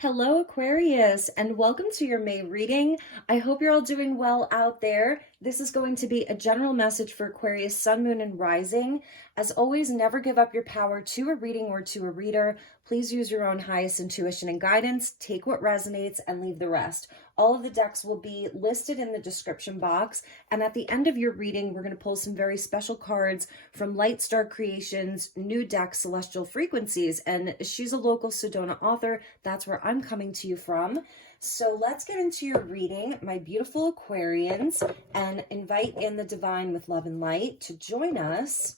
Hello, Aquarius, and welcome to your May reading. I hope you're all doing well out there. This is going to be a general message for Aquarius, Sun, Moon, and Rising. As always, never give up your power to a reading or to a reader. Please use your own highest intuition and guidance. Take what resonates and leave the rest. All of the decks will be listed in the description box. And at the end of your reading, we're going to pull some very special cards from LightStar Creations' new deck, Celestial Frequencies. And she's a local Sedona author. That's where I'm coming to you from. So let's get into your reading, my beautiful Aquarians, and invite in the divine with love and light to join us,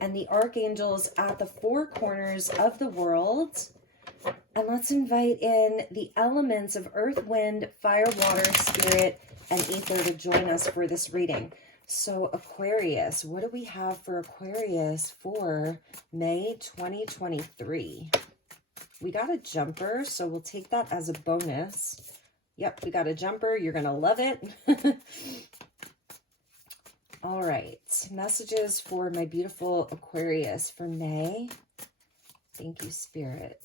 and the archangels at the four corners of the world. And let's invite in the elements of earth, wind, fire, water, spirit, and ether to join us for this reading. So Aquarius, what do we have for Aquarius for May 2023? We got a jumper, so we'll take that as a bonus. Yep, we got a jumper. You're going to love it. All right, messages for my beautiful Aquarius for May. Thank you, Spirit.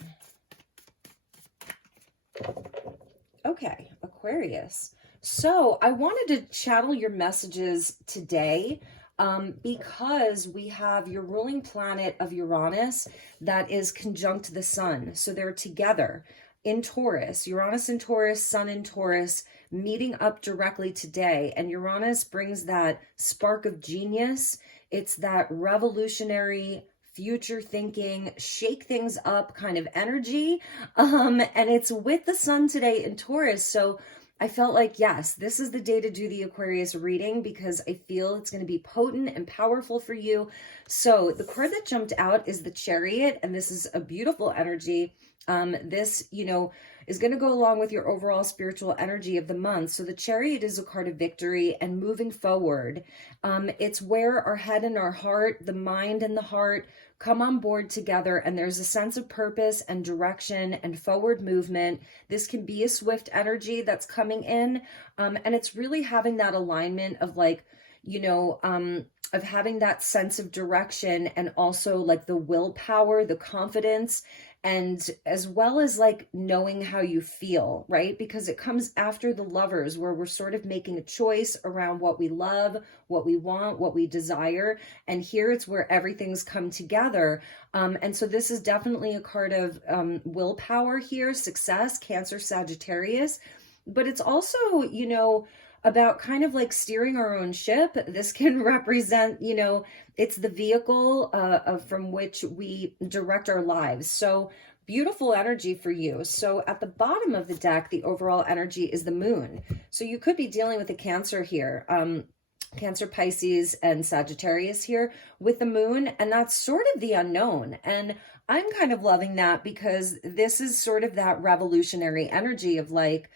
Okay, Aquarius. So I wanted to channel your messages today because we have your ruling planet of Uranus that is conjunct the sun. So they're together in Taurus, Uranus in Taurus, Sun in Taurus, meeting up directly today. And Uranus brings that spark of genius. It's that revolutionary, future thinking, shake things up kind of energy. And it's with the sun today in Taurus. So I felt like, yes, this is the day to do the Aquarius reading because I feel it's going to be potent and powerful for you. So the card that jumped out is the Chariot, and this is a beautiful energy. This, is going to go along with your overall spiritual energy of the month. So the Chariot is a card of victory and moving forward. It's where our head and our heart, the mind and the heart come on board together, and there's a sense of purpose and direction and forward movement. This can be a swift energy that's coming in, and it's really having that alignment of of having that sense of direction, and also like the willpower, the confidence, and as well as like knowing how you feel, right? Because it comes after the Lovers, where we're sort of making a choice around what we love, what we want, what we desire. And here it's where everything's come together. And so this is definitely a card of willpower here, success, Cancer, Sagittarius. But it's also, about kind of like steering our own ship. This can represent, it's the vehicle from which we direct our lives. So beautiful energy for you. So at the bottom of the deck, the overall energy is the moon. So you could be dealing with a Cancer here. Cancer, Pisces, and Sagittarius here with the moon, and that's sort of the unknown. And I'm kind of loving that because this is sort of that revolutionary energy of like,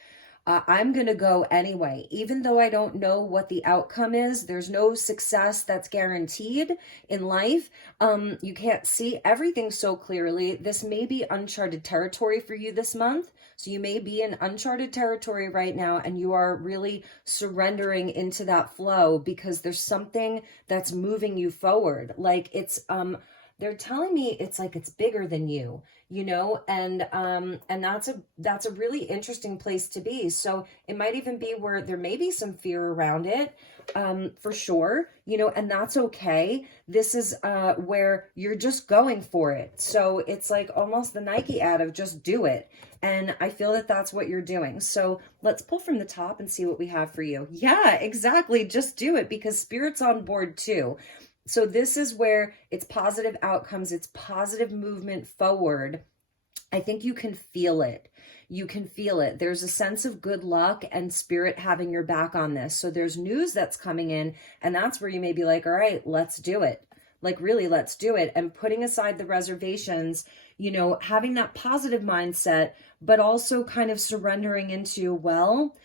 I'm going to go anyway, even though I don't know what the outcome is. There's no success that's guaranteed in life. You can't see everything so clearly. This may be uncharted territory for you this month. So you may be in uncharted territory right now, and you are really surrendering into that flow because there's something that's moving you forward. Like it's, they're telling me it's like it's bigger than you, and that's a really interesting place to be. So it might even be where there may be some fear around it, for sure, and that's okay. This is where you're just going for it. So it's like almost the Nike ad of just do it. And I feel that that's what you're doing. So let's pull from the top and see what we have for you. Yeah, exactly. Just do it because Spirit's on board too. So this is where it's positive outcomes, it's positive movement forward. I think you can feel it. You can feel it. There's a sense of good luck and Spirit having your back on this. So there's news that's coming in, and that's where you may be like, all right, let's do it. Like really, let's do it. And putting aside the reservations, having that positive mindset, but also kind of surrendering into, well,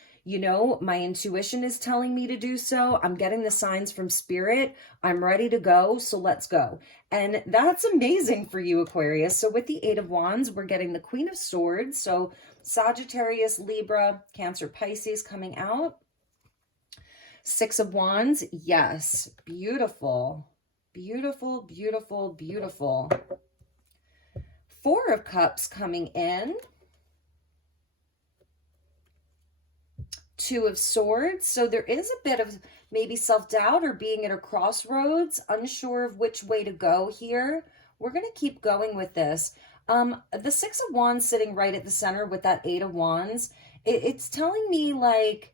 my intuition is telling me to do so. I'm getting the signs from Spirit. I'm ready to go. So let's go. And that's amazing for you, Aquarius. So with the Eight of Wands, we're getting the Queen of Swords. So Sagittarius, Libra, Cancer, Pisces coming out. Six of Wands. Yes. Beautiful. Beautiful, beautiful, beautiful. Four of Cups coming in. Two of Swords. So there is a bit of maybe self-doubt or being at a crossroads, unsure of which way to go here. We're going to keep going with this. The Six of Wands sitting right at the center with that Eight of Wands. It's telling me like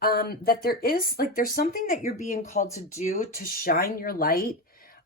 that there's something that you're being called to do, to shine your light,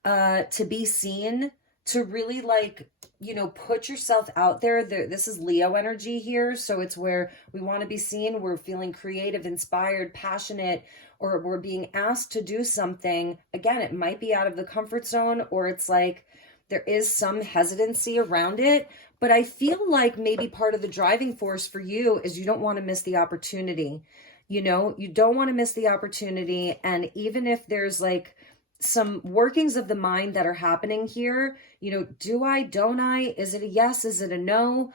to be seen, to really like, you know, put yourself out there. This is Leo energy here. So it's where we want to be seen. We're feeling creative, inspired, passionate, or we're being asked to do something. Again, it might be out of the comfort zone, or it's like there is some hesitancy around it. But I feel like maybe part of the driving force for you is you don't want to miss the opportunity. You know, you don't want to miss the opportunity. And even if there's like some workings of the mind that are happening here, you know, do I, don't I, is it a yes, is it a no?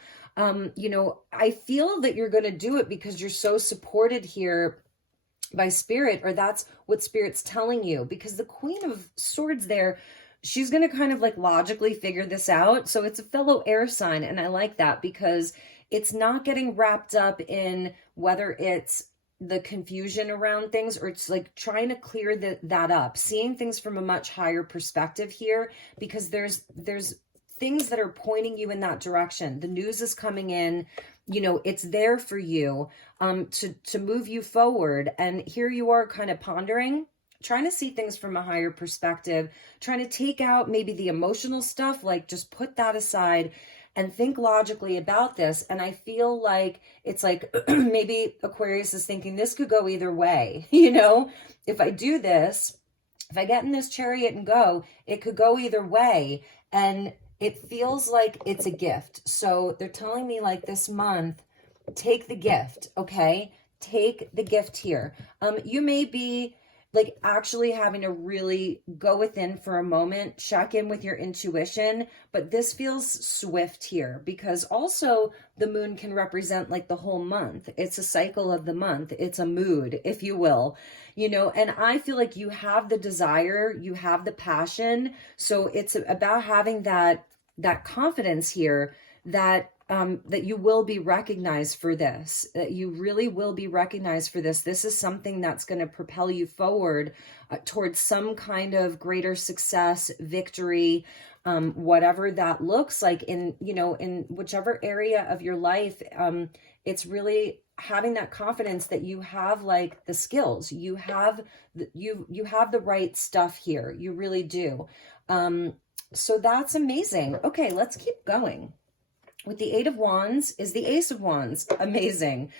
You know, I feel that you're going to do it because you're so supported here by Spirit, or that's what Spirit's telling you, because the Queen of Swords there, she's going to kind of like logically figure this out. So it's a fellow air sign. And I like that because it's not getting wrapped up in whether it's the confusion around things, or it's like trying to clear that up, seeing things from a much higher perspective here, because there's things that are pointing you in that direction. The news is coming in, you know, it's there for you to move you forward. And here you are kind of pondering, trying to see things from a higher perspective, trying to take out maybe the emotional stuff, like just put that aside and think logically about this. And I feel like it's like maybe Aquarius is thinking this could go either way. You know, if I do this, if I get in this chariot and go, it could go either way. And it feels like it's a gift. So they're telling me like this month, take the gift. Okay. Take the gift here. You may be like actually having to really go within for a moment, check in with your intuition, but this feels swift here because also the moon can represent like the whole month. It's a cycle of the month. It's a mood, if you will, you know, and I feel like you have the desire, you have the passion. So it's about having that confidence here that that you will be recognized for this, that you really will be recognized for this. This is something that's going to propel you forward towards some kind of greater success, victory, whatever that looks like in, you know, in whichever area of your life. It's really having that confidence that you have like the skills, you have the right stuff here. You really do. So that's amazing. Okay, let's keep going. With the Eight of Wands is the Ace of Wands. Amazing.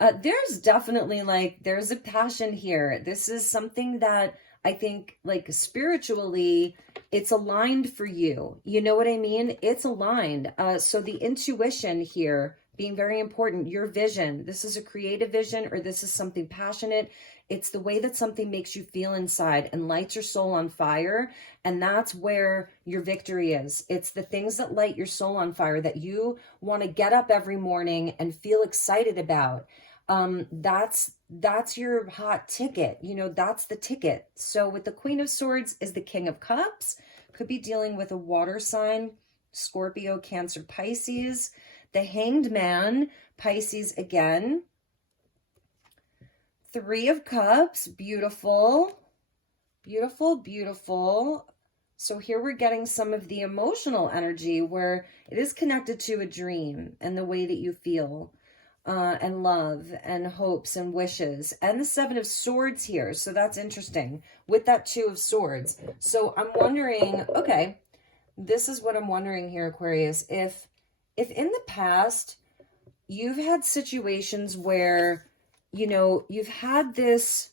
There's definitely like, there's a passion here. This is something that I think like spiritually, it's aligned for you. You know what I mean? It's aligned. So the intuition here being very important, your vision, this is a creative vision, or this is something passionate. It's the way that something makes you feel inside and lights your soul on fire. And that's where your victory is. It's the things that light your soul on fire that you want to get up every morning and feel excited about. That's your hot ticket. You know, that's the ticket. So with the Queen of Swords is the King of Cups. Could be dealing with a water sign, Scorpio, Cancer, Pisces. The Hanged Man, Pisces again. Three of Cups, beautiful, beautiful, beautiful. So here we're getting some of the emotional energy where it is connected to a dream and the way that you feel and love and hopes and wishes. And the Seven of Swords here. So that's interesting with that Two of Swords. So I'm wondering, okay, this is what I'm wondering here, Aquarius. If in the past you've had situations where, you know, you've had this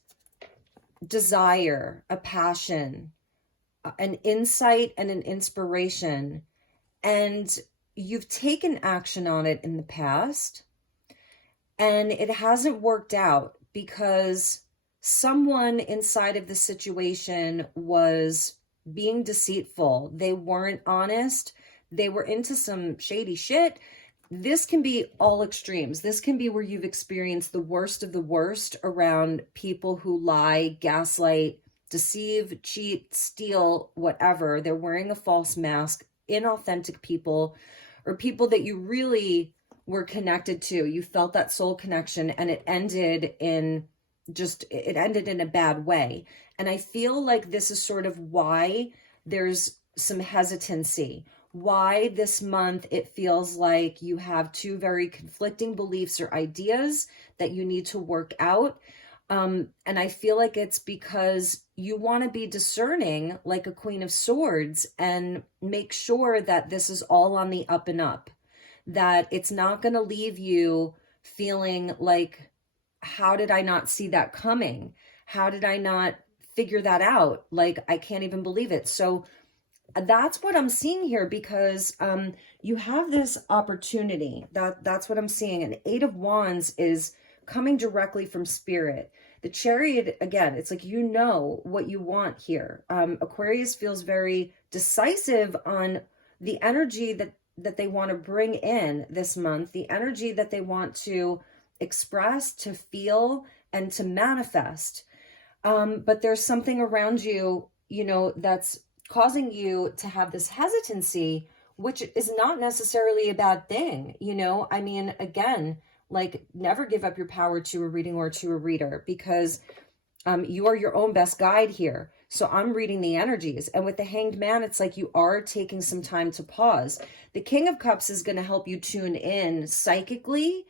desire, a passion, an insight and an inspiration, and you've taken action on it in the past, and it hasn't worked out because someone inside of the situation was being deceitful. They weren't honest. They were into some shady shit. This can be all extremes. This can be where you've experienced the worst of the worst around people who lie, gaslight, deceive, cheat, steal, whatever. They're wearing a false mask, inauthentic people. or people that you really were connected to. You felt that soul connection, and it ended in a bad way. And I feel like this is sort of why there's some hesitancy, why this month it feels like you have two very conflicting beliefs or ideas that you need to work out. And I feel like it's because you want to be discerning like a Queen of Swords and make sure that this is all on the up and up, that it's not going to leave you feeling like, how did I not see that coming? How did I not figure that out? Like, I can't even believe it. So that's what I'm seeing here, because you have this opportunity. That's what I'm seeing. And 8 of Wands is coming directly from Spirit. The Chariot, again, it's like, you know what you want here. Aquarius feels very decisive on the energy that they want to bring in this month, the energy that they want to express, to feel, and to manifest. But there's something around you, you know, that's causing you to have this hesitancy, which is not necessarily a bad thing. You know, I mean, again, like, never give up your power to a reading or to a reader, because you are your own best guide here. So I'm reading the energies. And with the Hanged Man, it's like you are taking some time to pause. The King of Cups is going to help you tune in psychically,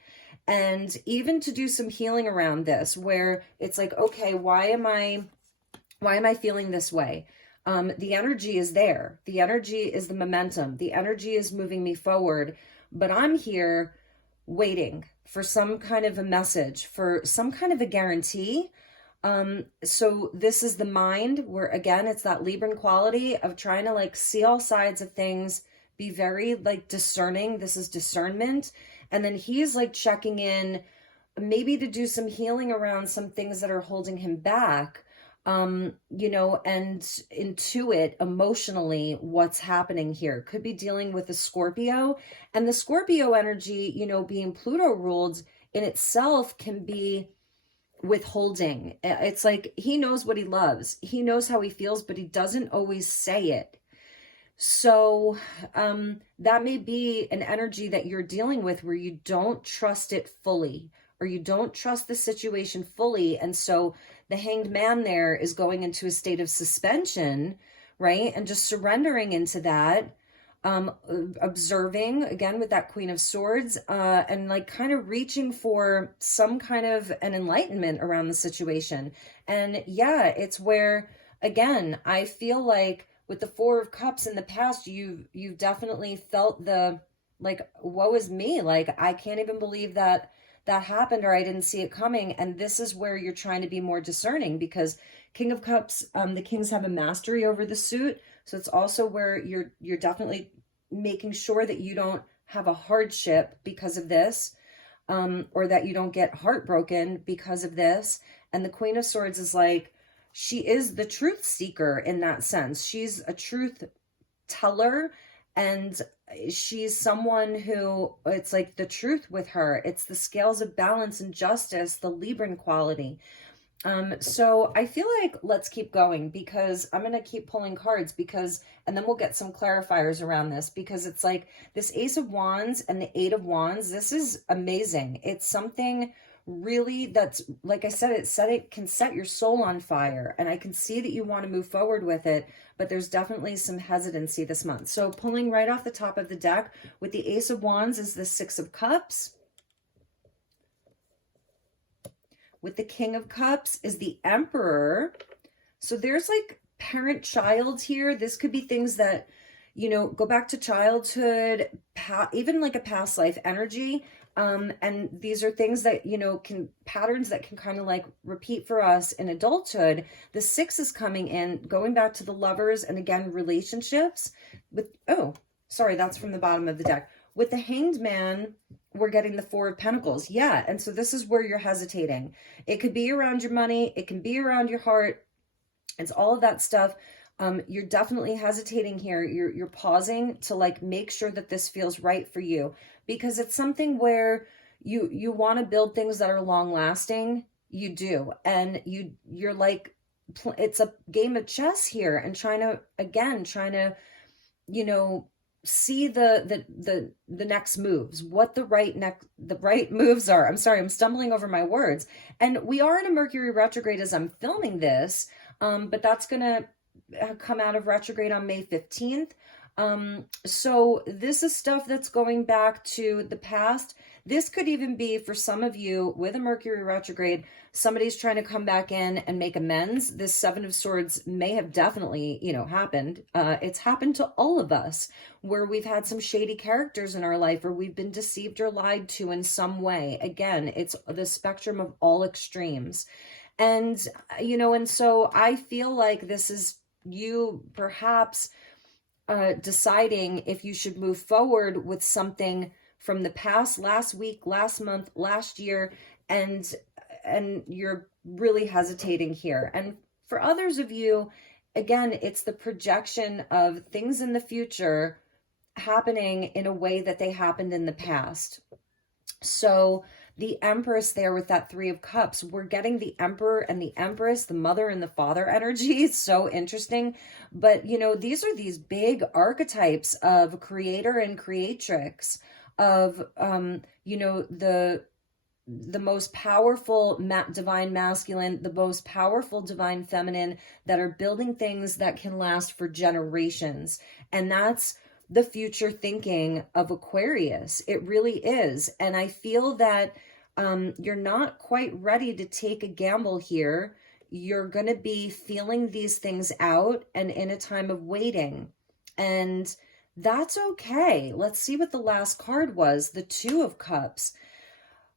and even to do some healing around this, where it's like, okay, why am I feeling this way? The energy is there. The energy is the momentum. The energy is moving me forward, but I'm here waiting for some kind of a message, for some kind of a guarantee. So this is the mind, where again, it's that Libran quality of trying to like see all sides of things, be very like discerning. This is discernment. And then he's like checking in, maybe to do some healing around some things that are holding him back, you know, and intuit emotionally what's happening here. Could be dealing with a Scorpio, and the Scorpio energy, you know, being Pluto ruled in itself, can be withholding. It's like, he knows what he loves. He knows how he feels, but he doesn't always say it. So that may be an energy that you're dealing with, where you don't trust it fully, or you don't trust the situation fully. And so the Hanged Man there is going into a state of suspension, right? And just surrendering into that, observing again with that Queen of Swords, and like kind of reaching for some kind of an enlightenment around the situation. And yeah, it's where, again, I feel like with the 4 of Cups in the past, you've definitely felt the, like, woe is me. Like, I can't even believe that happened, or I didn't see it coming. And this is where you're trying to be more discerning, because King of Cups, the kings have a mastery over the suit. So it's also where you're definitely making sure that you don't have a hardship because of this, or that you don't get heartbroken because of this. And the Queen of Swords is like, she is the truth seeker in that sense. She's a truth teller, and she's someone who, it's like the truth with her. It's the scales of balance and justice, the Libran quality. So I feel like let's keep going, because I'm going to keep pulling cards, because, and then we'll get some clarifiers around this, because it's like this Ace of Wands and the 8 of Wands. This is amazing. It's something really that's, like I said, it can set your soul on fire, and I can see that you want to move forward with it, but there's definitely some hesitancy this month. So pulling right off the top of the deck with the Ace of Wands is the 6 of Cups. With the King of Cups is the Emperor. So there's like parent-child here. This could be things that, you know, go back to childhood, even like a past life energy. And these are things that, you know, patterns that can kind of like repeat for us in adulthood. The 6 is coming in, going back to the Lovers, and again, relationships with, oh, sorry, that's from the bottom of the deck. With the Hanged Man, we're getting the 4 of Pentacles. Yeah. And so this is where you're hesitating. It could be around your money. It can be around your heart. It's all of that stuff. You're definitely hesitating here. You're pausing to like make sure that this feels right for you, because it's something where you want to build things that are long lasting. You do. And you're like, it's a game of chess here, and trying to, you know, see the next moves, what the right moves are. I'm sorry, I'm stumbling over my words. And we are in a Mercury retrograde as I'm filming this, but that's gonna come out of retrograde on May 15th. So this is stuff that's going back to the past. This could even be, for some of you with a Mercury retrograde, somebody's trying to come back in and make amends. This Seven of Swords may have definitely, happened. It's happened to all of us, where we've had some shady characters in our life, or we've been deceived or lied to in some way. Again, it's the spectrum of all extremes. And, and so I feel like this is you perhaps deciding if you should move forward with something from the past, last week, last month, last year, and you're really hesitating here. And for others of you, again, it's the projection of things in the future happening in a way that they happened in the past. So the Empress there with that Three of Cups, we're getting the Emperor and the Empress, the mother and the father energy. It's so interesting. But, these are these big archetypes of creator and creatrix, of, the most powerful divine masculine, the most powerful divine feminine, that are building things that can last for generations. And that's the future thinking of Aquarius. It really is. And I feel that you're not quite ready to take a gamble here. You're going to be feeling these things out and in a time of waiting. And that's okay. Let's see what the last card was. The Two of Cups.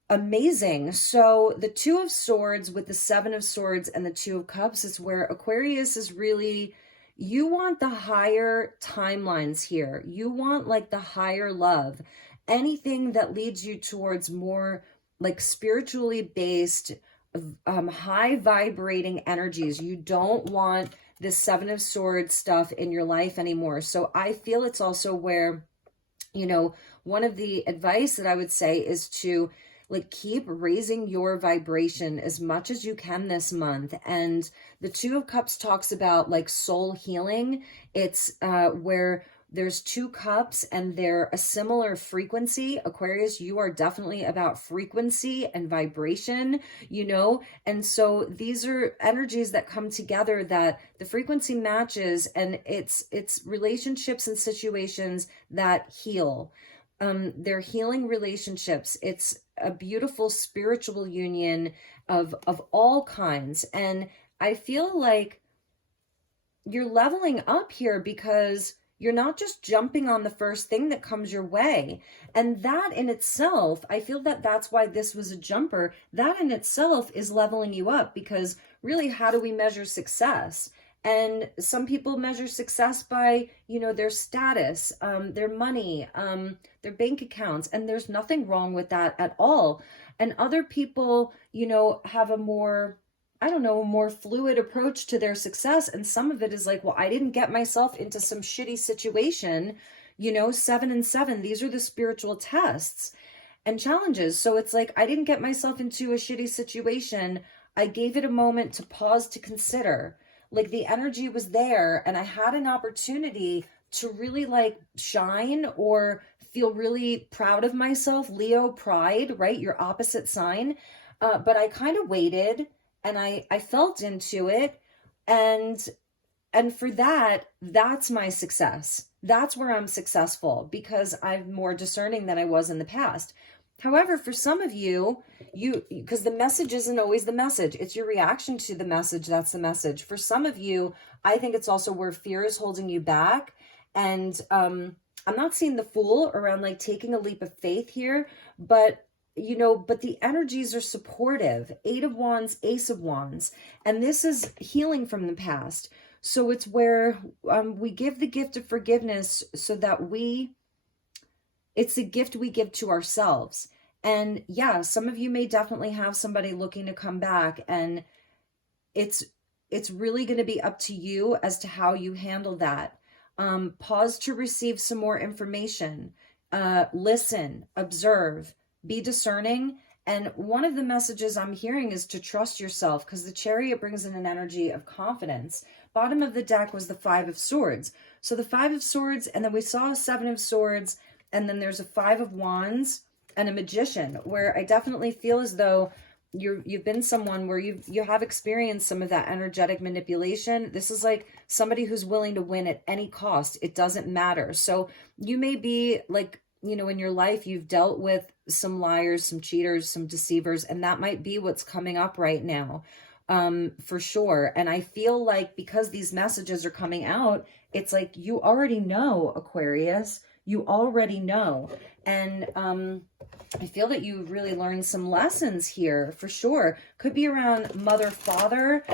Amazing. So the Two of Swords with the Seven of Swords and the Two of Cups is where Aquarius is really, you want the higher timelines here. You want like the higher love, anything that leads you towards more like spiritually based, high vibrating energies. You don't want this Seven of Swords stuff in your life anymore. So I feel it's also where, one of the advice that I would say is to like keep raising your vibration as much as you can this month. And the Two of Cups talks about like soul healing. It's where there's two cups and they're a similar frequency. Aquarius, you are definitely about frequency and vibration, and so these are energies that come together, that the frequency matches, and it's relationships and situations that heal. They're healing relationships. It's a beautiful spiritual union of all kinds. And I feel like you're leveling up here because you're not just jumping on the first thing that comes your way. And that in itself, I feel that that's why this was a jumper. That in itself is leveling you up, because really, how do we measure success? And some people measure success by, their status, their money, their bank accounts. And there's nothing wrong with that at all. And other people, have a more fluid approach to their success. And some of it is like, well, I didn't get myself into some shitty situation, 7 and 7. These are the spiritual tests and challenges. So it's like, I didn't get myself into a shitty situation. I gave it a moment to pause, to consider. Like the energy was there and I had an opportunity to really like shine or feel really proud of myself. Leo, pride, right? Your opposite sign. But I kind of waited and I felt into it. And for that, that's my success. That's where I'm successful, because I'm more discerning than I was in the past. However, for some of you, because the message isn't always the message, it's your reaction to the message that's the message. For some of you, I think it's also where fear is holding you back. And I'm not seeing the Fool around like taking a leap of faith here, but the energies are supportive. 8 of Wands, Ace of Wands, and this is healing from the past. So it's where we give the gift of forgiveness, so that it's a gift we give to ourselves. And yeah, some of you may definitely have somebody looking to come back, and it's really going to be up to you as to how you handle that. Pause to receive some more information. Listen, observe, be discerning. And one of the messages I'm hearing is to trust yourself, because the Chariot brings in an energy of confidence. bottom of the deck was the Five of Swords. So the Five of Swords, and then we saw a Seven of Swords, and then there's a Five of Wands and a Magician, where I definitely feel as though you've been someone where you have experienced some of that energetic manipulation. This is like somebody who's willing to win at any cost. It doesn't matter. So you may be like, you know, in your life, you've dealt with some liars, some cheaters, some deceivers, and that might be what's coming up right now, for sure. And I feel like because these messages are coming out, it's like you already know, Aquarius. You already know. And I feel that you really learned some lessons here, for sure. Could be around mother, father,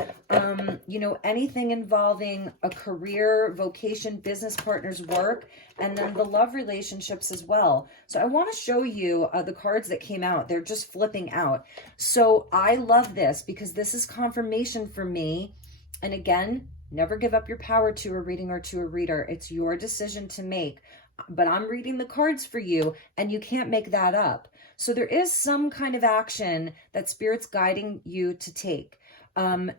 you know, anything involving a career, vocation, business partners, work, and then the love relationships as well. So I want to show you the cards that came out. They're just flipping out. So I love this because this is confirmation for me. And again, never give up your power to a reading or to a reader. It's your decision to make. But I'm reading the cards for you, and you can't make that up. So there is some kind of action that Spirit's guiding you to take.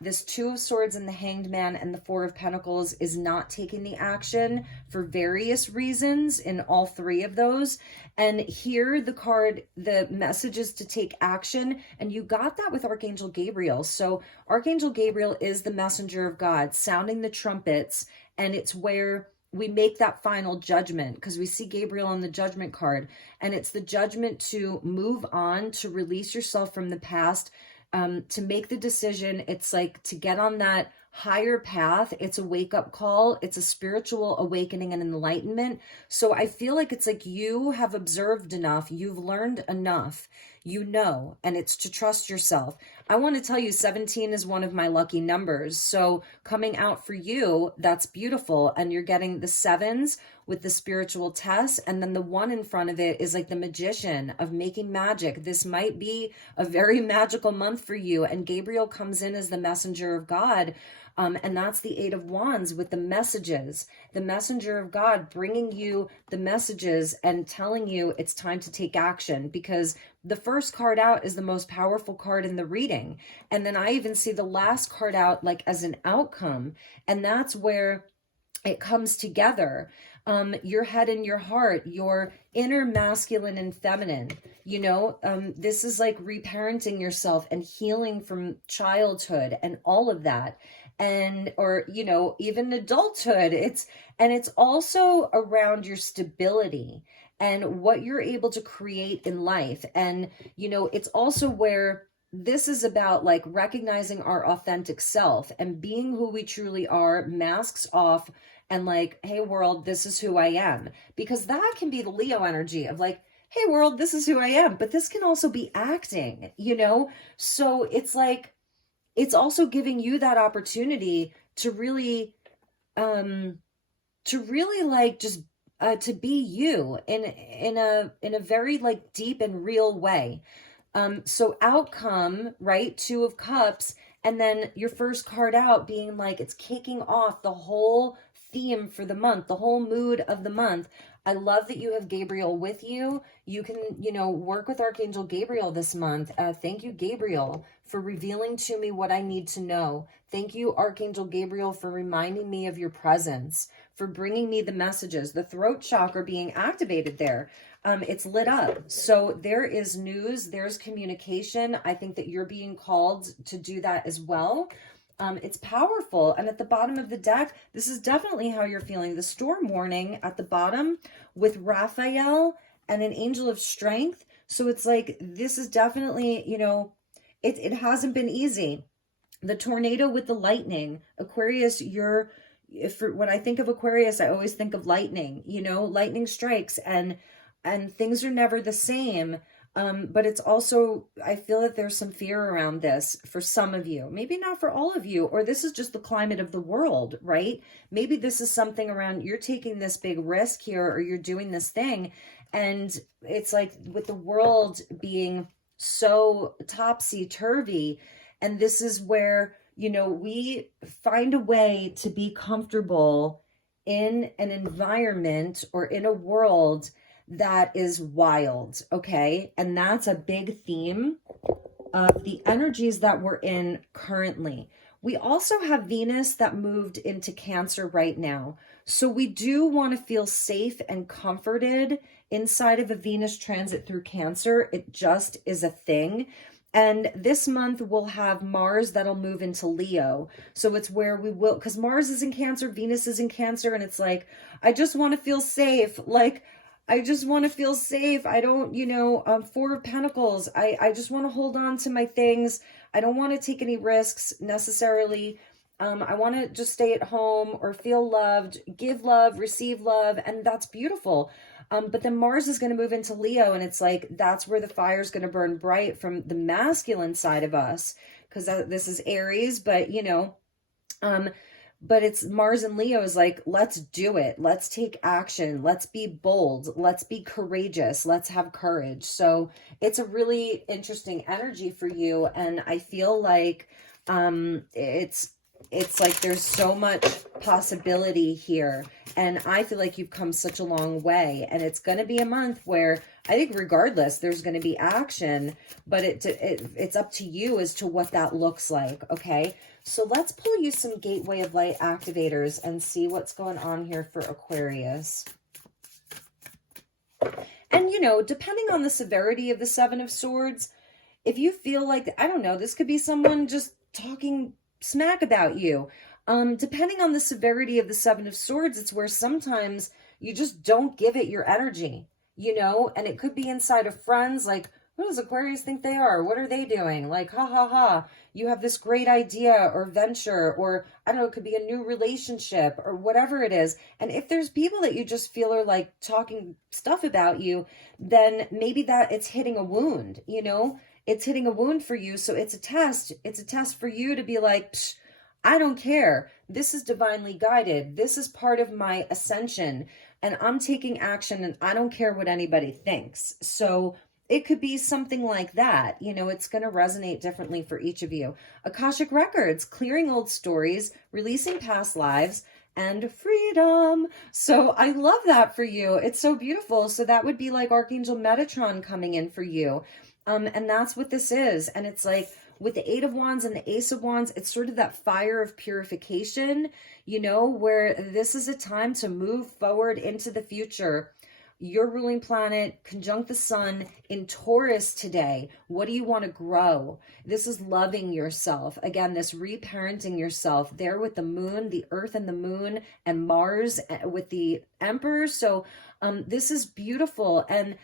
This Two of Swords and the Hanged Man and the Four of Pentacles is not taking the action for various reasons in all three of those. And here the card, the message is to take action. And you got that with Archangel Gabriel. So Archangel Gabriel is the messenger of God, sounding the trumpets. And it's where we make that final judgment, because we see Gabriel on the judgment card, and it's the judgment to move on, to release yourself from the past, to make the decision. It's like to get on that higher path. It's a wake-up call. It's a spiritual awakening and enlightenment. So I feel like it's like you have observed enough, you've learned enough, you know, and it's to trust yourself. I want to tell you 17 is one of my lucky numbers. So coming out for you, that's beautiful. And you're getting the sevens with the spiritual test. And then the one in front of it is like the magician of making magic. This might be a very magical month for you. And Gabriel comes in as the messenger of God. And that's the Eight of Wands with the messages, the messenger of God bringing you the messages and telling you it's time to take action, because the first card out is the most powerful card in the reading. And then I even see the last card out like as an outcome. And that's where it comes together. Your head and your heart, your inner masculine and feminine, you know, this is like reparenting yourself and healing from childhood and all of that. And, or, you know, even adulthood. It's also around your stability and what you're able to create in life. And, you know, it's also where this is about like recognizing our authentic self and being who we truly are, masks off, and like, hey world, this is who I am. Because that can be the Leo energy of like, hey world, this is who I am. But this can also be acting, you know? So it's like, it's also giving you that opportunity to really like just to be you in a very like deep and real way. So outcome, right? Two of Cups, and then your first card out being like, it's kicking off the whole theme for the month, the whole mood of the month. I love that you have Gabriel with you. You can, you know, work with Archangel Gabriel this month. Thank you, Gabriel, for revealing to me what I need to know. Thank you, Archangel Gabriel, for reminding me of your presence, for bringing me the messages. The throat chakra being activated there. It's lit up. So there is news, there's communication. I think that you're being called to do that as well. It's powerful. And at the bottom of the deck, this is definitely how you're feeling. The storm warning at the bottom with Raphael and an angel of strength. So it's like, this is definitely, you know, it hasn't been easy. The tornado with the lightning. Aquarius, when I think of Aquarius, I always think of lightning, you know, lightning strikes and things are never the same. But it's also, I feel that there's some fear around this for some of you, maybe not for all of you, or this is just the climate of the world, right? Maybe this is something around, you're taking this big risk here, or you're doing this thing. And it's like with the world being so topsy-turvy. And this is where, you know, we find a way to be comfortable in an environment or in a world that is wild, okay? And that's a big theme of the energies that we're in currently. We also have Venus that moved into Cancer right now. So we do want to feel safe and comforted inside of a Venus transit through Cancer. It just is a thing. And this month we'll have Mars that'll move into Leo. So it's where we will, because Mars is in Cancer, Venus is in Cancer, and it's like, I just want to feel safe. Like, I just want to feel safe. I don't, Four of Pentacles. I just want to hold on to my things. I don't want to take any risks necessarily. I want to just stay at home or feel loved, give love, receive love, and that's beautiful. But then Mars is going to move into Leo, and it's like, that's where the fire is going to burn bright from the masculine side of us, because this is Aries, but but it's Mars and Leo is like, let's do it. Let's take action. Let's be bold. Let's be courageous. Let's have courage. So it's a really interesting energy for you. And I feel like it's like there's so much possibility here. And I feel like you've come such a long way. And it's going to be a month where I think regardless, there's going to be action, but it's up to you as to what that looks like. Okay. So let's pull you some Gateway of Light activators and see what's going on here for Aquarius. And, depending on the severity of the Seven of Swords, if you feel like, I don't know, this could be someone just talking smack about you. Depending on the severity of the Seven of Swords, it's where sometimes you just don't give it your energy, and it could be inside of friends, like, who does Aquarius think they are? What are they doing? Like, ha, ha, ha. You have this great idea or venture, or I don't know, it could be a new relationship or whatever it is. And if there's people that you just feel are like talking stuff about you, then maybe that it's hitting a wound, it's hitting a wound for you. So it's a test. It's a test for you to be like, psh, I don't care. This is divinely guided. This is part of my ascension, and I'm taking action, and I don't care what anybody thinks. So it could be something like that. It's going to resonate differently for each of you. Akashic Records, clearing old stories, releasing past lives, and freedom. So I love that for you. It's so beautiful. So that would be like Archangel Metatron coming in for you. And that's what this is. And it's like with the Eight of Wands and the Ace of Wands, it's sort of that fire of purification, where this is a time to move forward into the future. Your ruling planet conjunct the sun in Taurus today. What do you want to grow? This is loving yourself. Again, this reparenting yourself there with the moon, the earth and the moon, and Mars with the Emperor. So this is beautiful. And,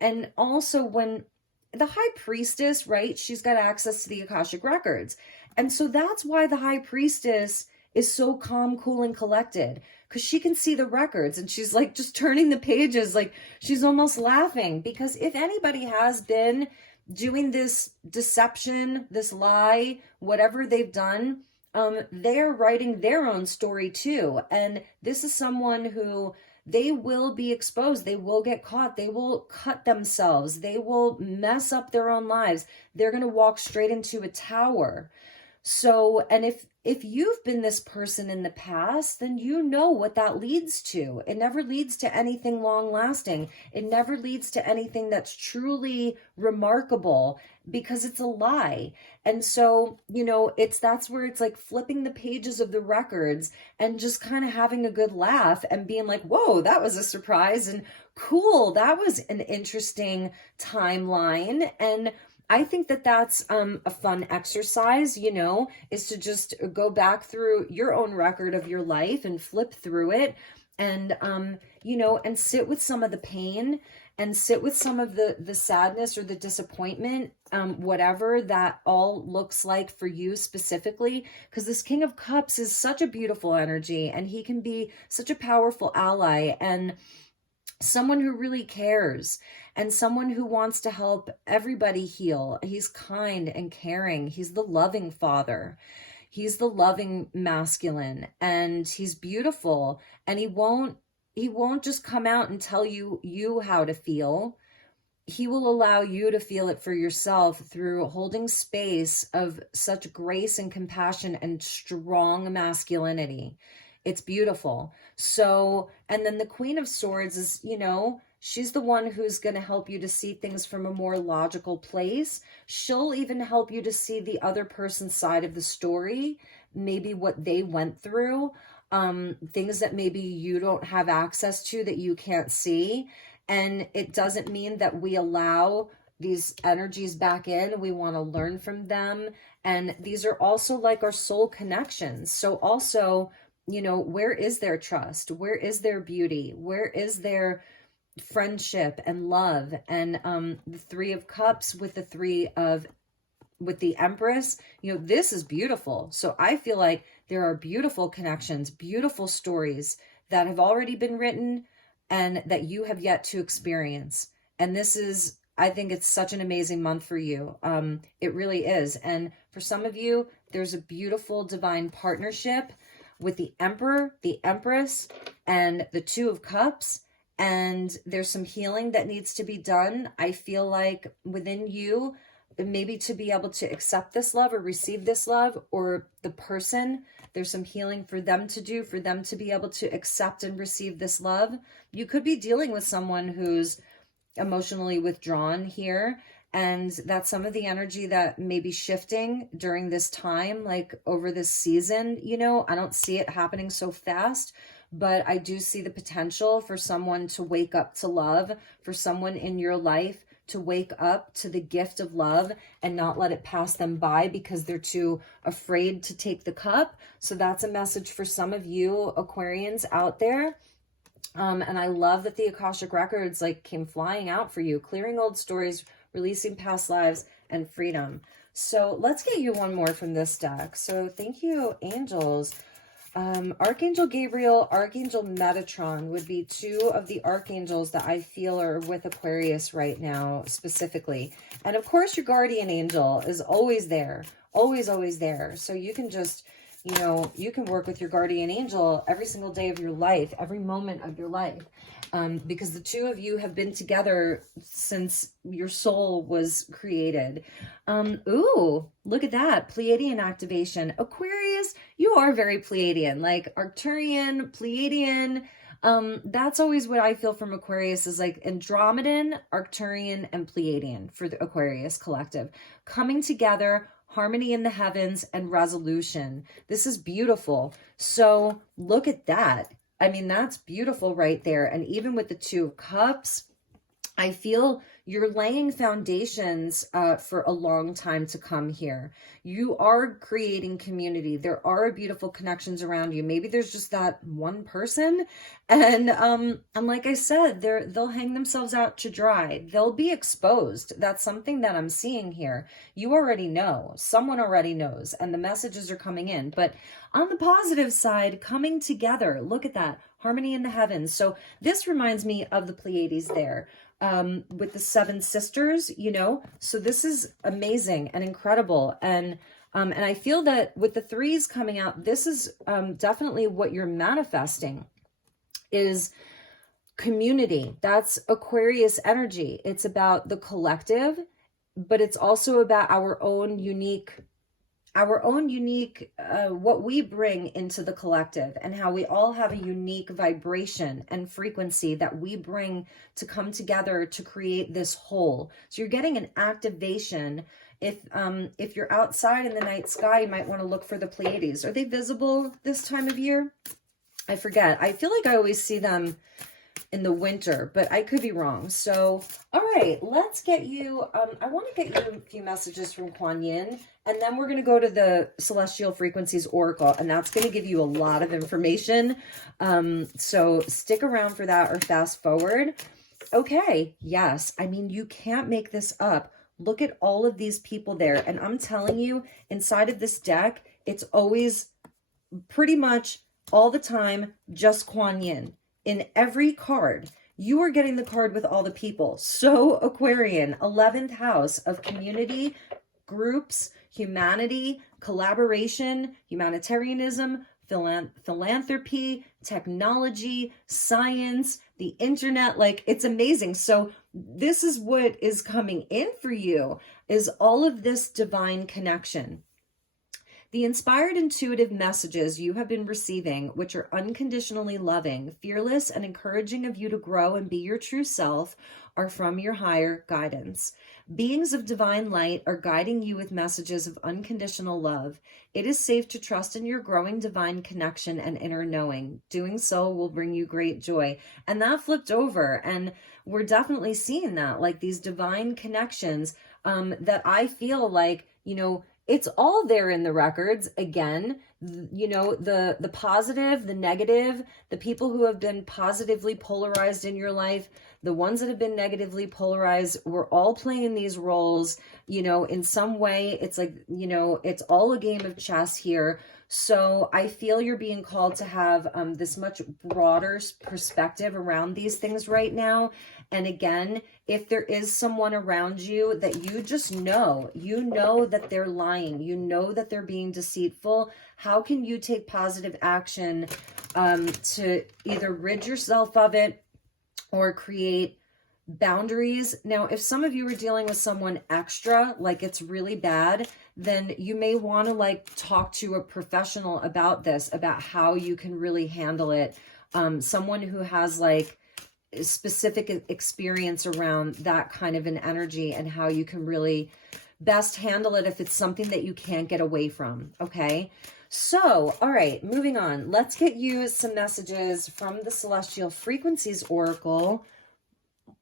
and also when the High Priestess, right, she's got access to the Akashic Records. And so that's why the High Priestess is so calm, cool, and collected, because she can see the records and she's like just turning the pages, like she's almost laughing, because if anybody has been doing this deception, this lie, whatever they've done, they're writing their own story too. And this is someone who they will be exposed. They will get caught. They will cut themselves. They will mess up their own lives. They're going to walk straight into a tower. So, and if you've been this person in the past, then you know what that leads to. It never leads to anything long lasting. It never leads to anything that's truly remarkable, because it's a lie. And so, that's where it's like flipping the pages of the records and just kind of having a good laugh and being like, whoa, that was a surprise, and cool. That was an interesting timeline. And I think that that's a fun exercise, is to just go back through your own record of your life and flip through it and, and sit with some of the pain and sit with some of the sadness or the disappointment, whatever that all looks like for you specifically, because this King of Cups is such a beautiful energy, and he can be such a powerful ally and someone who really cares, and someone who wants to help everybody heal. He's kind and caring. He's the loving father. He's the loving masculine, and he's beautiful. And he won't just come out and tell you how to feel. He will allow you to feel it for yourself through holding space of such grace and compassion and strong masculinity. It's beautiful. So, and then the Queen of Swords is, She's the one who's going to help you to see things from a more logical place. She'll even help you to see the other person's side of the story, maybe what they went through, things that maybe you don't have access to, that you can't see. And it doesn't mean that we allow these energies back in. We want to learn from them. And these are also like our soul connections. So also, you know, where is their trust? Where is their beauty? Where is their friendship and love? And the Three of Cups with with the Empress, you know, this is beautiful. So I feel like there are beautiful connections, beautiful stories that have already been written and that you have yet to experience. And this is, I think it's such an amazing month for you. It really is. And for some of you, there's a beautiful divine partnership with the Emperor, the Empress, and the Two of Cups. And there's some healing that needs to be done. I feel like within you, maybe to be able to accept this love or receive this love, or the person, there's some healing for them to do, for them to be able to accept and receive this love. You could be dealing with someone who's emotionally withdrawn here, and that's some of the energy that may be shifting during this time, like over this season. You know, I don't see it happening so fast, but I do see the potential for someone to wake up to love, for someone in your life to wake up to the gift of love and not let it pass them by because they're too afraid to take the cup. So that's a message for some of you Aquarians out there. And I love that the Akashic Records like came flying out for you, clearing old stories, releasing past lives, and freedom. So let's get you one more from this deck. So thank you, angels. Archangel Gabriel, Archangel Metatron would be two of the archangels that I feel are with Aquarius right now specifically. And of course, your guardian angel is always there, always, always there. So you can just, you know, you can work with your guardian angel every single day of your life, every moment of your life. Because the two of you have been together since your soul was created. Ooh, look at that. Pleiadian activation. Aquarius, you are very Pleiadian, like Arcturian, Pleiadian. That's always what I feel from Aquarius is like Andromedan, Arcturian, and Pleiadian for the Aquarius collective. Coming together, harmony in the heavens, and resolution. This is beautiful. So look at that. I mean, that's beautiful right there. And even with the Two of Cups, I feel you're laying foundations for a long time to come here. You are creating community. There are beautiful connections around you. Maybe there's just that one person. And like I said, they'll hang themselves out to dry. They'll be exposed. That's something that I'm seeing here. You already know. Someone already knows. And the messages are coming in. But on the positive side, coming together. Look at that. Harmony in the heavens. So this reminds me of the Pleiades there. With the seven sisters, you know, so this is amazing and incredible. And I feel that with the threes coming out, this is definitely what you're manifesting is community. That's Aquarius energy. It's about the collective, but it's also about our own unique what we bring into the collective, and how we all have a unique vibration and frequency that we bring to come together to create this whole. So you're getting an activation. If you're outside in the night sky, you might want to look for the Pleiades. Are they visible this time of year? I forget. I feel like I always see them in the winter, but I could be wrong. So, all right, let's get you, I want to get you a few messages from Kuan Yin, and then we're going to go to the Celestial Frequencies Oracle, and that's going to give you a lot of information. So stick around for that or fast forward. Okay, yes, I mean, you can't make this up. Look at all of these people there, and I'm telling you, inside of this deck, it's always pretty much all the time just Kuan Yin. In every card, you are getting the card with all the people. So Aquarian, 11th house of community, groups, humanity, collaboration, humanitarianism, philanthropy, technology, science, the internet. Like, it's amazing. So this is what is coming in for you, is all of this divine connection. The inspired intuitive messages you have been receiving, which are unconditionally loving, fearless, and encouraging of you to grow and be your true self, are from your higher guidance. Beings of divine light are guiding you with messages of unconditional love. It is safe to trust in your growing divine connection and inner knowing. Doing so will bring you great joy. And that flipped over, and we're definitely seeing that, like these divine connections that I feel like, it's all there in the records. Again, the positive, the negative, the people who have been positively polarized in your life, the ones that have been negatively polarized, we're all playing these roles, in some way. It's like, it's all a game of chess here. So I feel you're being called to have this much broader perspective around these things right now. And again, if there is someone around you that you just know, that they're lying, that they're being deceitful, how can you take positive action to either rid yourself of it or create boundaries? Now, if some of you are dealing with someone extra, like it's really bad, then you may want to talk to a professional about this, about how you can really handle it. Someone who has specific experience around that kind of an energy and how you can really best handle it if it's something that you can't get away from. Okay. So, all right, moving on. Let's get you some messages from the Celestial Frequencies Oracle.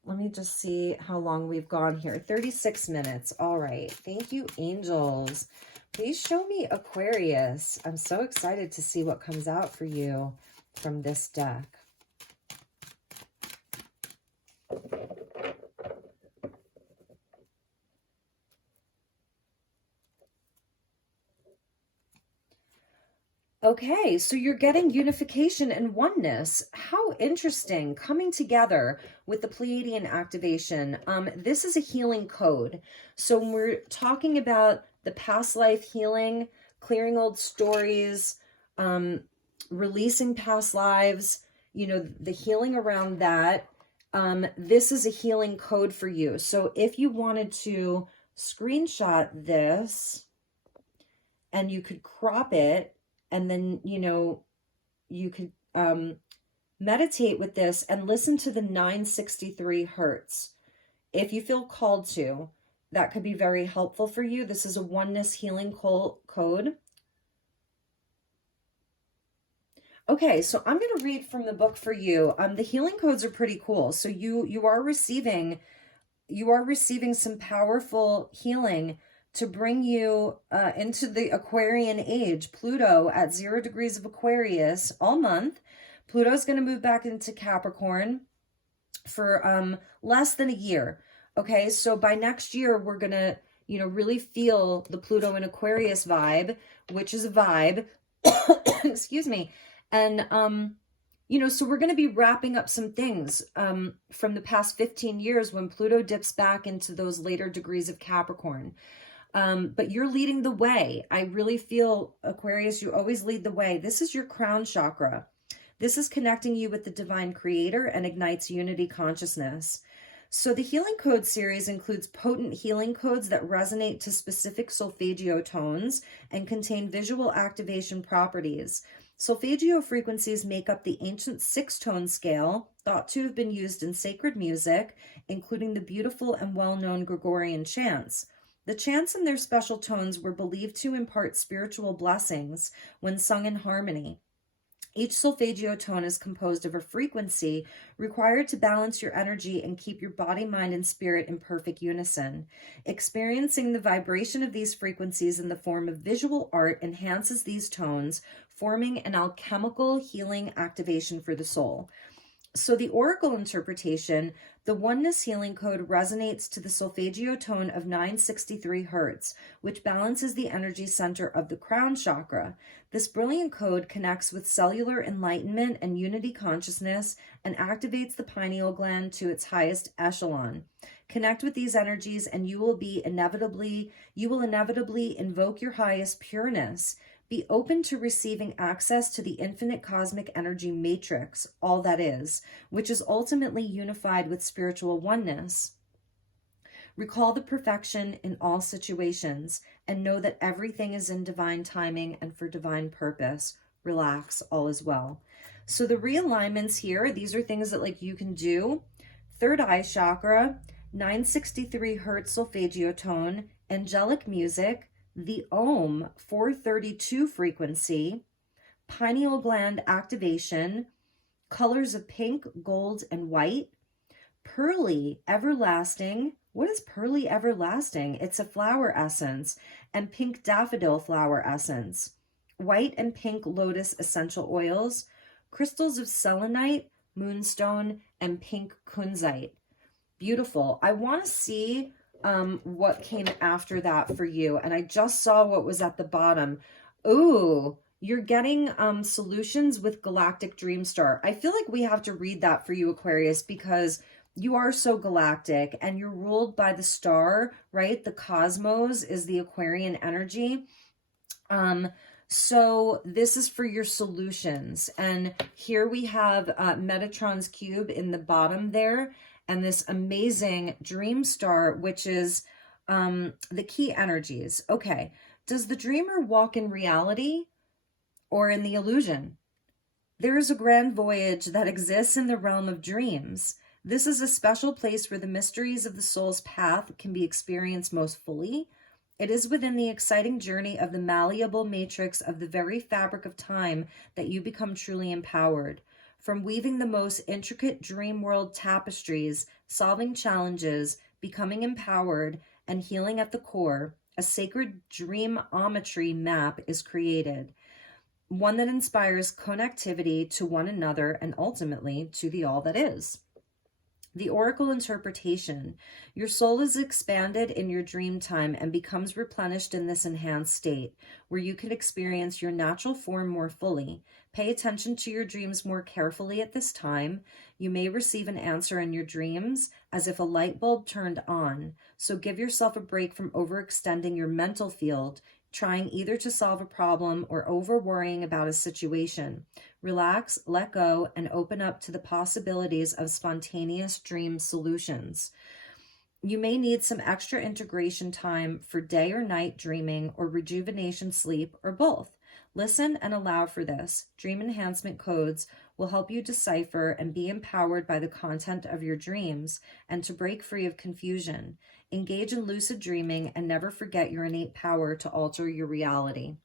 Let me just see how long we've gone here. 36 minutes. All right. Thank you, angels. Please show me Aquarius. I'm so excited to see what comes out for you from this deck. Okay, so you're getting unification and oneness. How interesting. Coming together with the Pleiadian activation. This is a healing code. So when we're talking about the past life healing, clearing old stories, releasing past lives, the healing around that, this is a healing code for you. So if you wanted to screenshot this and you could crop it, and then, you could meditate with this and listen to the 963 hertz. If you feel called to, that could be very helpful for you. This is a oneness healing code. Okay, so I'm going to read from the book for you. The healing codes are pretty cool. So you are receiving some powerful healing to bring you into the Aquarian age. Pluto at 0 degrees of Aquarius all month. Pluto's going to move back into Capricorn for less than a year. Okay, so by next year, we're going to, really feel the Pluto and Aquarius vibe, which is a vibe. Excuse me. And, so we're going to be wrapping up some things from the past 15 years when Pluto dips back into those later degrees of Capricorn. But you're leading the way. I really feel, Aquarius, you always lead the way. This is your crown chakra. This is connecting you with the divine creator and ignites unity consciousness. So the healing code series includes potent healing codes that resonate to specific solfeggio tones and contain visual activation properties. Solfeggio frequencies make up the ancient 6-tone scale, thought to have been used in sacred music, including the beautiful and well-known Gregorian chants. The chants and their special tones were believed to impart spiritual blessings when sung in harmony. Each solfeggio tone is composed of a frequency required to balance your energy and keep your body, mind, and spirit in perfect unison. Experiencing the vibration of these frequencies in the form of visual art enhances these tones, forming an alchemical healing activation for the soul. So the oracle interpretation, the oneness healing code resonates to the solfeggio tone of 963 hertz, which balances the energy center of the crown chakra. This brilliant code connects with cellular enlightenment and unity consciousness and activates the pineal gland to its highest echelon. Connect with these energies and you will inevitably invoke your highest pureness. Be open to receiving access to the infinite cosmic energy matrix, all that is, which is ultimately unified with spiritual oneness. Recall the perfection in all situations and know that everything is in divine timing and for divine purpose. Relax, all is well. So the realignments here, these are things that like you can do. Third eye chakra, 963 hertz solfeggio tone, angelic music, the Om 432 frequency, pineal gland activation, colors of pink, gold, and white, pearly everlasting. What is pearly everlasting? It's a flower essence, and pink daffodil flower essence, white and pink lotus essential oils, crystals of selenite, moonstone, and pink kunzite. Beautiful. I want to see what came after that for you. And I just saw what was at the bottom. Ooh, you're getting solutions with Galactic Dream Star. I feel like we have to read that for you, Aquarius, because you are so galactic and you're ruled by the star, right? The cosmos is the Aquarian energy. So this is for your solutions. And here we have Metatron's cube in the bottom there, and this amazing dream star, which is the key energies. Okay, does the dreamer walk in reality or in the illusion? There is a grand voyage that exists in the realm of dreams. This is a special place where the mysteries of the soul's path can be experienced most fully. It is within the exciting journey of the malleable matrix of the very fabric of time that you become truly empowered. From weaving the most intricate dream world tapestries, solving challenges, becoming empowered, and healing at the core, a sacred dreamometry map is created. One that inspires connectivity to one another and ultimately to the all that is. The oracle interpretation. Your soul is expanded in your dream time and becomes replenished in this enhanced state, where you can experience your natural form more fully. Pay attention to your dreams more carefully at this time. You may receive an answer in your dreams as if a light bulb turned on. So give yourself a break from overextending your mental field, trying either to solve a problem or over worrying about a situation. Relax, let go, and open up to the possibilities of spontaneous dream solutions. You may need some extra integration time for day or night dreaming or rejuvenation sleep or both. Listen and allow for this. Dream enhancement codes will help you decipher and be empowered by the content of your dreams and to break free of confusion. Engage in lucid dreaming and never forget your innate power to alter your reality.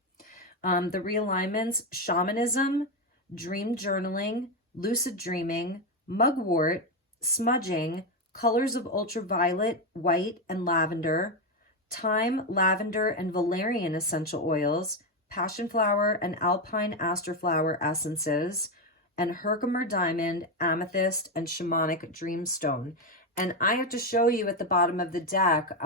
The realignments: shamanism, dream journaling, lucid dreaming, mugwort, smudging, colors of ultraviolet, white, and lavender, thyme, lavender, and valerian essential oils, passion flower and alpine aster flower essences, and herkimer diamond, amethyst, and shamanic dreamstone. And I have to show you at the bottom of the deck,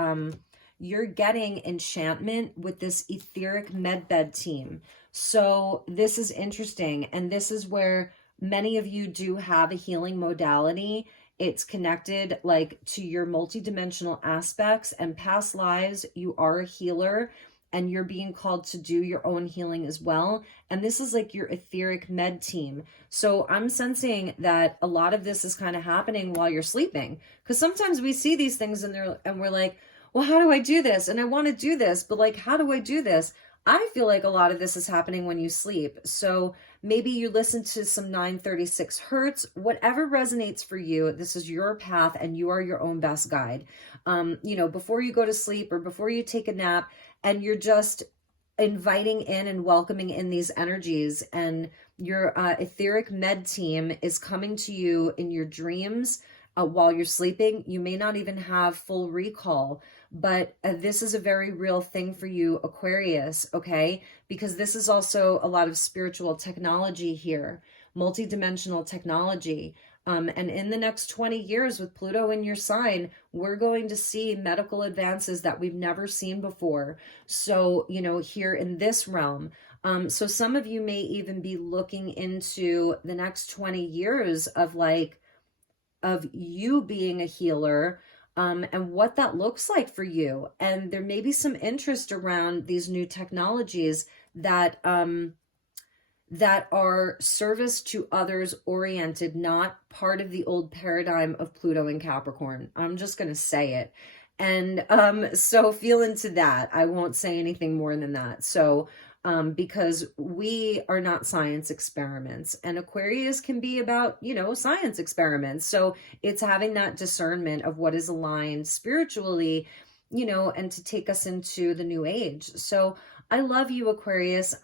you're getting enchantment with this etheric medbed team. So this is interesting. And this is where many of you do have a healing modality. It's connected like to your multidimensional aspects and past lives. You are a healer and you're being called to do your own healing as well. And this is like your etheric med team. So I'm sensing that a lot of this is kind of happening while you're sleeping. Because sometimes we see these things and we're like, well, how do I do this? And I want to do this, but like, how do I do this? I feel like a lot of this is happening when you sleep. So maybe you listen to some 936 hertz, whatever resonates for you. This is your path and you are your own best guide. Before you go to sleep or before you take a nap, and you're just inviting in and welcoming in these energies, and your etheric med team is coming to you in your dreams while you're sleeping. You may not even have full recall, but this is a very real thing for you, Aquarius, okay? Because this is also a lot of spiritual technology here, multidimensional technology. And in the next 20 years with Pluto in your sign, we're going to see medical advances that we've never seen before. So, here in this realm. So some of you may even be looking into the next 20 years of you being a healer, and what that looks like for you. And there may be some interest around these new technologies that are service to others oriented, not part of the old paradigm of Pluto and Capricorn. I'm just going to say it. And so feel into that. I won't say anything more than that. So because we are not science experiments, and Aquarius can be about, science experiments. So it's having that discernment of what is aligned spiritually, and to take us into the new age. So I love you, Aquarius.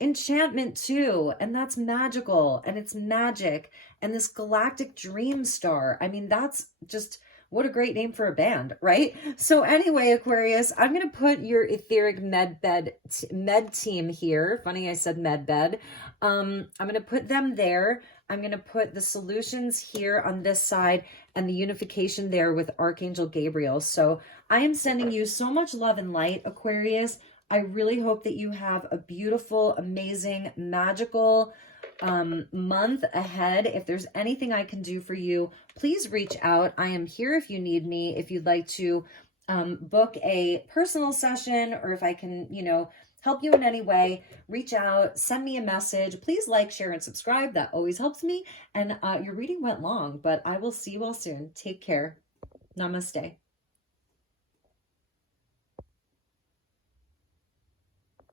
Enchantment too, and that's magical, and it's magic, and this galactic dream star. I mean, that's just what a great name for a band, right? So anyway, Aquarius, I'm going to put your etheric med team here. Funny, I said med bed. I'm going to put them there. I'm going to put the solutions here on this side and the unification there with Archangel Gabriel. So I am sending you so much love and light, Aquarius. I really hope that you have a beautiful, amazing, magical month ahead. If there's anything I can do for you, please reach out. I am here if you need me. If you'd like to book a personal session, or if I can, help you in any way, reach out, send me a message. Please like, share, and subscribe. That always helps me. And your reading went long, but I will see you all soon. Take care. Namaste.